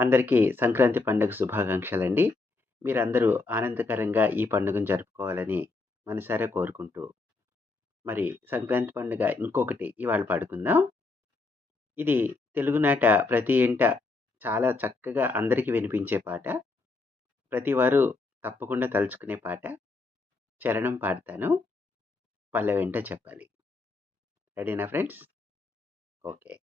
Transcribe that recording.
అందరికీ సంక్రాంతి పండుగ శుభాకాంక్షలండి. మీరందరూ ఆనందకరంగా ఈ పండుగను జరుపుకోవాలని మనసారా కోరుకుంటూ, మరి సంక్రాంతి పండుగ ఇంకొకటి ఇవాళ పాడుకుందాం. ఇది తెలుగునాట ప్రతి ఇంట చాలా చక్కగా అందరికీ వినిపించే పాట. ప్రతివారు తప్పకుండా తలుచుకునే పాట. చరణం పాడతాను. పల్లవేంటో చెప్పాలి. రెడీనా ఫ్రెండ్స్? ఓకే.